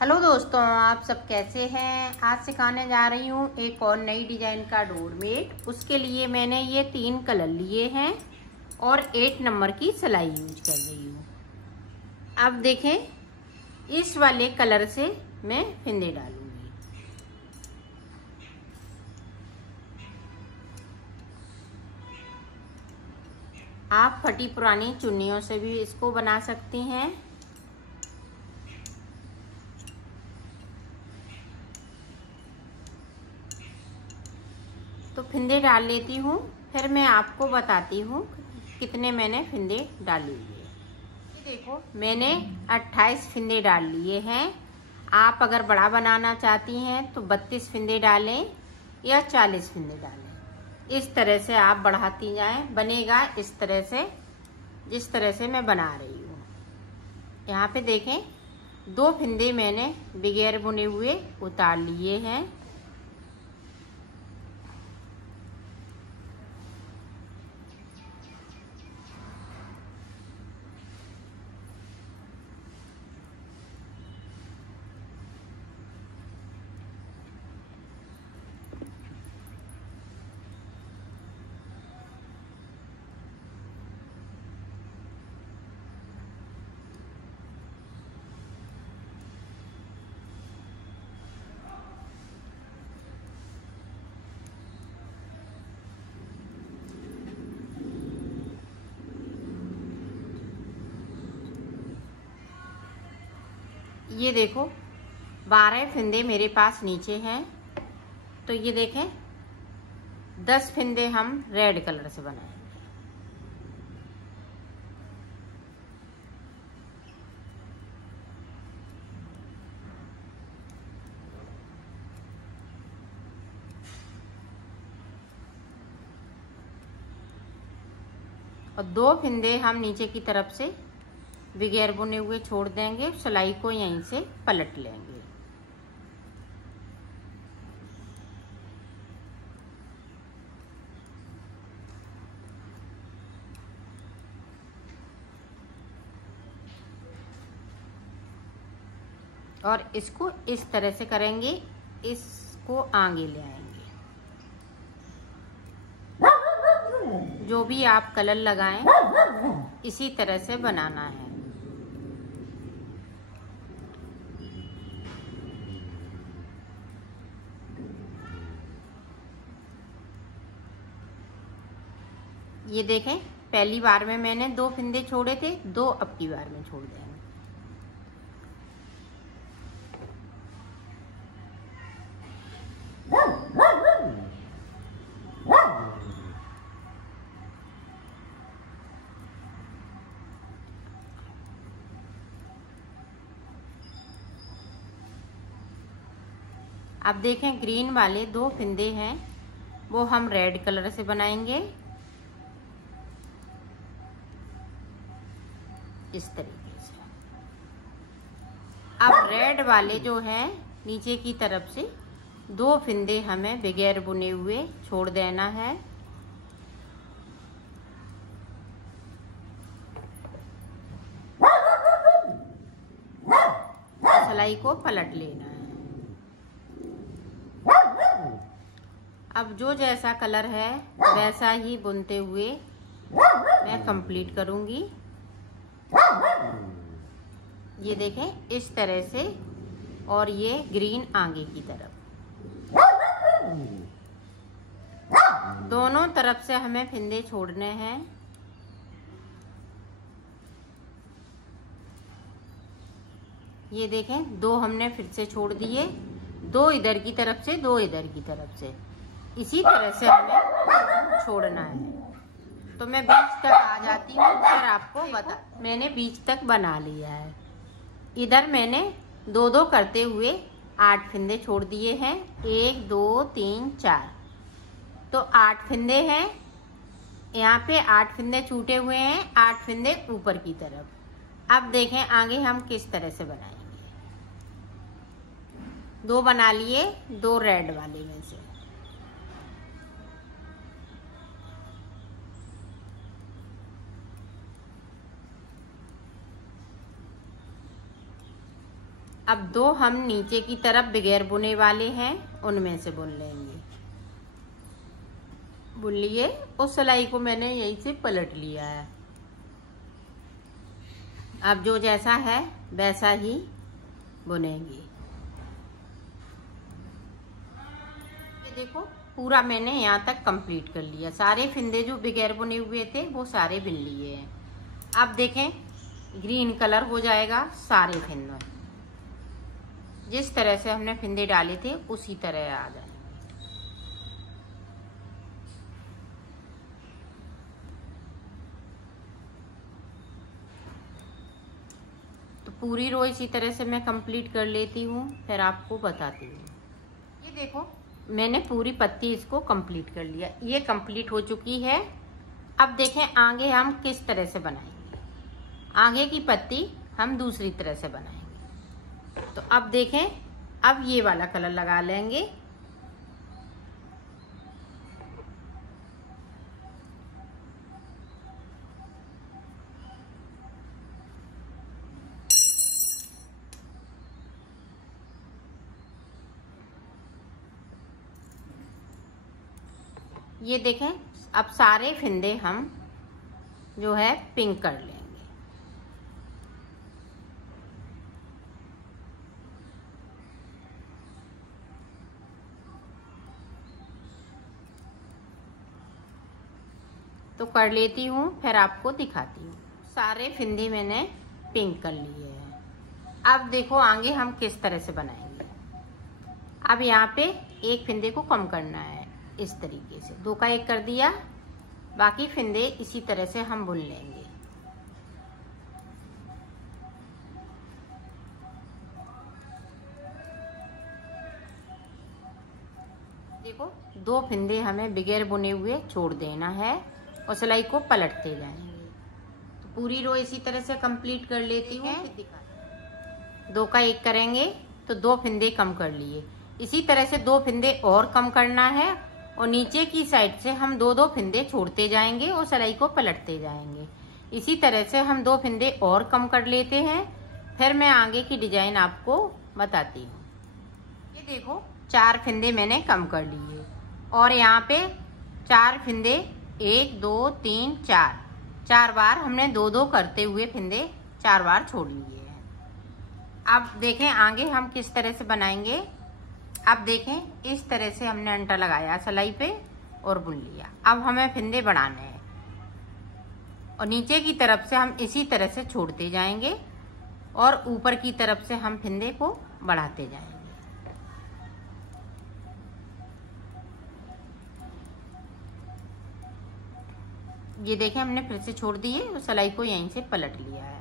Hello दोस्तों, आप सब कैसे हैं। आज सिखाने जा रही हूँ एक और नई डिजाइन का डोरमेट। उसके लिए मैंने ये 3 कलर लिए हैं और 8 नंबर की सिलाई यूज कर रही हूँ। अब देखें, इस वाले कलर से मैं फिंदे डालूंगी। आप फटी पुरानी चुन्नियों से भी इसको बना सकती हैं। तो फिंदे डाल लेती हूँ, फिर मैं आपको बताती हूँ कितने मैंने फिंदे डाले लिए। ये देखो, मैंने 28 फिंदे डाल लिए हैं। आप अगर बड़ा बनाना चाहती हैं तो 32 फिंदे डालें या 40 फिंदे डालें। इस तरह से आप बढ़ाती जाएं, बनेगा इस तरह से, जिस तरह से मैं बना रही हूँ। यहाँ पे देखें, 2 फिंदे मैंने बगैर बुने हुए उतार लिए हैं। ये देखो, 12 फिंदे मेरे पास नीचे हैं। तो ये देखें, 10 फिंदे हम रेड कलर से बनाएंगे। और 2 फिंदे हम नीचे की तरफ से बगैर बुने हुए छोड़ देंगे। सिलाई को यहीं से पलट लेंगे। और इसको इस तरह से करेंगे, इसको आगे ले आएंगे। जो भी आप कलर लगाएं, इसी तरह से बनाना है। ये देखें, पहली बार में मैंने 2 फिंदे छोड़े थे, 2 अब की बार में छोड़ देंगे। अब देखें, ग्रीन वाले 2 फिंदे हैं, वो हम रेड कलर से बनाएंगे इस तरीके से। अब रेड वाले जो हैं, नीचे की तरफ से 2 फिंदे हमें बगैर बुने हुए छोड़ देना है। सिलाई को पलट लेना है। अब जो जैसा कलर है वैसा ही बुनते हुए मैं कंप्लीट करूंगी। ये देखें, इस तरह से, और ये ग्रीन आगे की तरफ। दोनों तरफ से हमें फिंदे छोड़ने हैं। ये देखें, 2 हमने फिर से छोड़ दिए, 2 इधर की तरफ से, 2 इधर की तरफ से। इसी तरह से हमें छोड़ना है। तो मैं बीच तक आ जाती हूँ, फिर आपको बता। मैंने बीच तक बना लिया है। इधर मैंने 2-2 करते हुए 8 फिंदे छोड़ दिए हैं। 1 2 3 4, तो 8 फिंदे हैं। यहाँ पे 8 फिंदे छूटे हुए हैं, 8 फिंदे ऊपर की तरफ। अब देखें आगे हम किस तरह से बनाएंगे। 2 बना लिए, 2 रेड वाले में से। अब 2 हम नीचे की तरफ बगैर बुने वाले हैं, उनमें से बुन लेंगे। बुन लिए, उस सिलाई को मैंने यहीं से पलट लिया है। अब जो जैसा है वैसा ही बुनेंगे। ये देखो पूरा मैंने यहाँ तक कंप्लीट कर लिया। सारे फिंदे जो बगैर बुने हुए थे वो सारे बिन लिए हैं। अब देखें ग्रीन कलर हो जाएगा सारे फिंदों। जिस तरह से हमने फिंदे डाले थे उसी तरह आ जाए। तो पूरी रो इसी तरह से मैं कंप्लीट कर लेती हूँ, फिर आपको बताती हूँ। ये देखो मैंने पूरी पत्ती इसको कंप्लीट कर लिया। ये कंप्लीट हो चुकी है। अब देखें आगे हम किस तरह से बनाएंगे। आगे की पत्ती हम दूसरी तरह से बनाएंगे। तो अब देखें, अब ये वाला कलर लगा लेंगे। ये देखें अब सारे फिंदे हम जो है पिंक कर लेंगे। तो कर लेती हूँ, फिर आपको दिखाती हूँ। सारे फिंदे मैंने पिंक कर लिए हैं। अब देखो आगे हम किस तरह से बनाएंगे। अब यहाँ पे एक फिंदे को कम करना है, इस तरीके से 2 का 1 कर दिया। बाकी फिंदे इसी तरह से हम बुन लेंगे। देखो 2 फिंदे हमें बगैर बुने हुए छोड़ देना है और सिलाई को पलटते जाएंगे। तो पूरी रो इसी तरह से कंप्लीट कर लेती हूँ। 2 का 1 करेंगे तो 2 फिंदे कम कर लिए। इसी तरह से 2 फिंदे और कम करना है और नीचे की साइड से हम 2-2 फिंदे छोड़ते जाएंगे और सिलाई को पलटते जाएंगे। इसी तरह से हम 2 फिंदे और कम कर लेते हैं, फिर मैं आगे की डिजाइन आपको बताती हूँ। ये देखो 4 फिंदे मैंने कम कर लिए और यहाँ पे 4 फिंदे 1 2 3 4 बार हमने 2-2 करते हुए फिंदे 4 बार छोड़ लिए हैं। अब देखें आगे हम किस तरह से बनाएंगे। अब देखें इस तरह से हमने अंटा लगाया सिलाई पे और बुन लिया। अब हमें फिंदे बढ़ाने हैं और नीचे की तरफ से हम इसी तरह से छोड़ते जाएंगे और ऊपर की तरफ से हम फिंदे को बढ़ाते जाएंगे। ये देखें हमने फिर से छोड़ दिए और सिलाई को यहीं से पलट लिया है।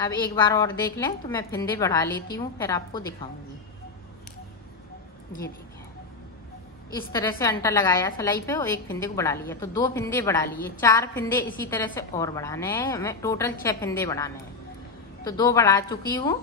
अब एक बार और देख लें तो मैं फिंदे बढ़ा लेती हूँ, फिर आपको दिखाऊंगी। ये देखें इस तरह से अंटा लगाया सिलाई पे और एक फिंदे को बढ़ा लिया, तो 2 फिंदे बढ़ा लिए। 4 फिंदे इसी तरह से और बढ़ाने हैं हमें। टोटल 6 फिंदे बढ़ाने हैं। तो 2 बढ़ा चुकी हूँ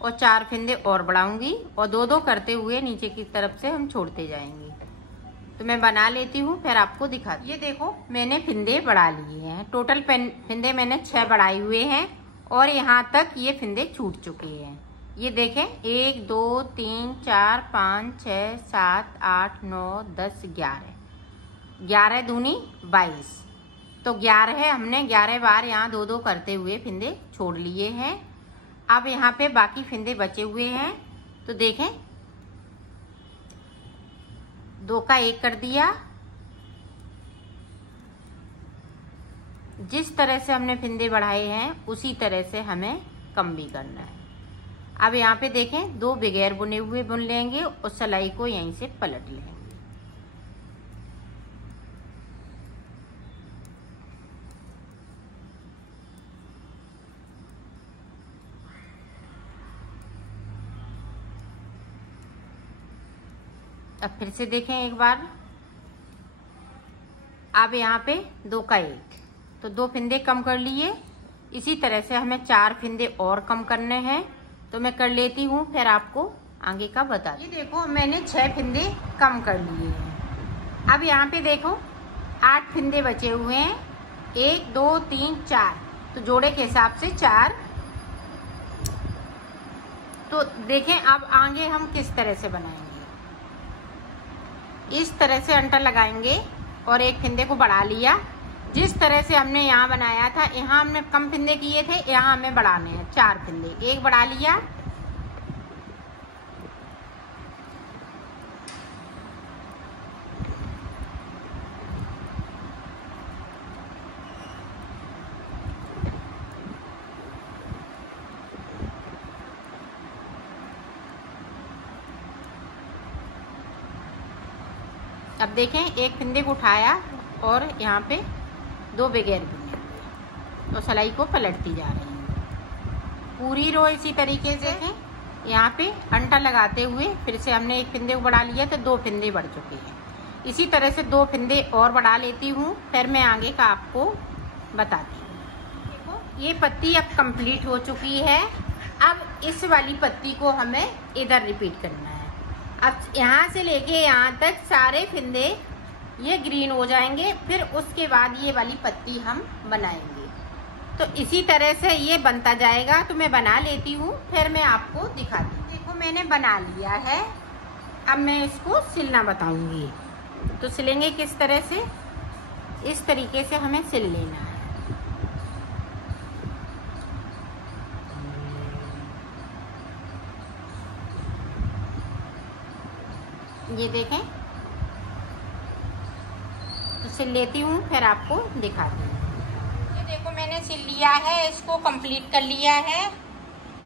और 4 फिंदे और बढ़ाऊंगी और 2-2 करते हुए नीचे की तरफ से हम छोड़ते जाएंगे। तो मैं बना लेती हूँ, फिर आपको दिखाती। ये देखो मैंने फिंदे बढ़ा लिए हैं। टोटल फिंदे मैंने 6 बढ़ाए हुए हैं और यहाँ तक ये फिंदे छूट चुके हैं। ये देखें 1 2 3 4 5 6 7 8 9 10 11 11 दूनी 22। तो 11 हमने 11 बार यहाँ 2-2 करते हुए फिंदे छोड़ लिए हैं। अब यहाँ पे बाकी फिंदे बचे हुए हैं। तो देखें 2 का 1 कर दिया। जिस तरह से हमने फिंदे बढ़ाए हैं उसी तरह से हमें कम भी करना है। अब यहाँ पे देखें 2 बगैर बुने हुए बुन लेंगे और सिलाई को यहीं से पलट लेंगे। अब फिर से देखें एक बार। अब यहाँ पे 2 का 1, तो 2 फिंदे कम कर लिए इसी तरह से हमें 4 फंदे और कम करने हैं, तो मैं कर लेती हूँ, फिर आपको आगे का बता। ये देखो मैंने 6 फंदे कम कर लिए हैं। अब यहाँ पे देखो 8 फंदे बचे हुए हैं, 1 2 3 4, तो जोड़े के हिसाब से 4। तो देखें अब आगे हम किस तरह से बनाएंगे। इस तरह से अंटा लगाएंगे और एक फंदे को बढ़ा लिया। जिस तरह से हमने यहाँ बनाया था, यहाँ हमने कम फंदे किए थे, यहाँ हमें बढ़ाने हैं 4 फंदे। एक बढ़ा लिया, अब देखें एक फंदे को उठाया और यहाँ पे 2 बगैर बुने तो सिलाई को पलटती जा रही है पूरी रो। इसी तरीके से देखें यहाँ पे अंटा लगाते हुए फिर से हमने एक फंदे को बढ़ा लिया, तो 2 फंदे बढ़ चुके हैं। इसी तरह से 2 फंदे और बढ़ा लेती हूँ, फिर मैं आगे का आपको बताती हूँ। देखो ये पत्ती अब कंप्लीट हो चुकी है। अब इस वाली पत्ती को हमें इधर रिपीट करना है। अब यहाँ से लेके यहाँ तक सारे फंदे ये ग्रीन हो जाएंगे, फिर उसके बाद ये वाली पत्ती हम बनाएंगे। तो इसी तरह से ये बनता जाएगा। तो मैं बना लेती हूँ, फिर मैं आपको दिखाती हूँ। देखो मैंने बना लिया है, अब मैं इसको सिलना बताऊंगी। तो सिलेंगे किस तरह से, इस तरीके से हमें सिल लेना है। ये देखें, तो सिल लेती हूँ, फिर आपको दिखाती हूँ। ये देखो मैंने सिल लिया है, इसको कंप्लीट कर लिया है।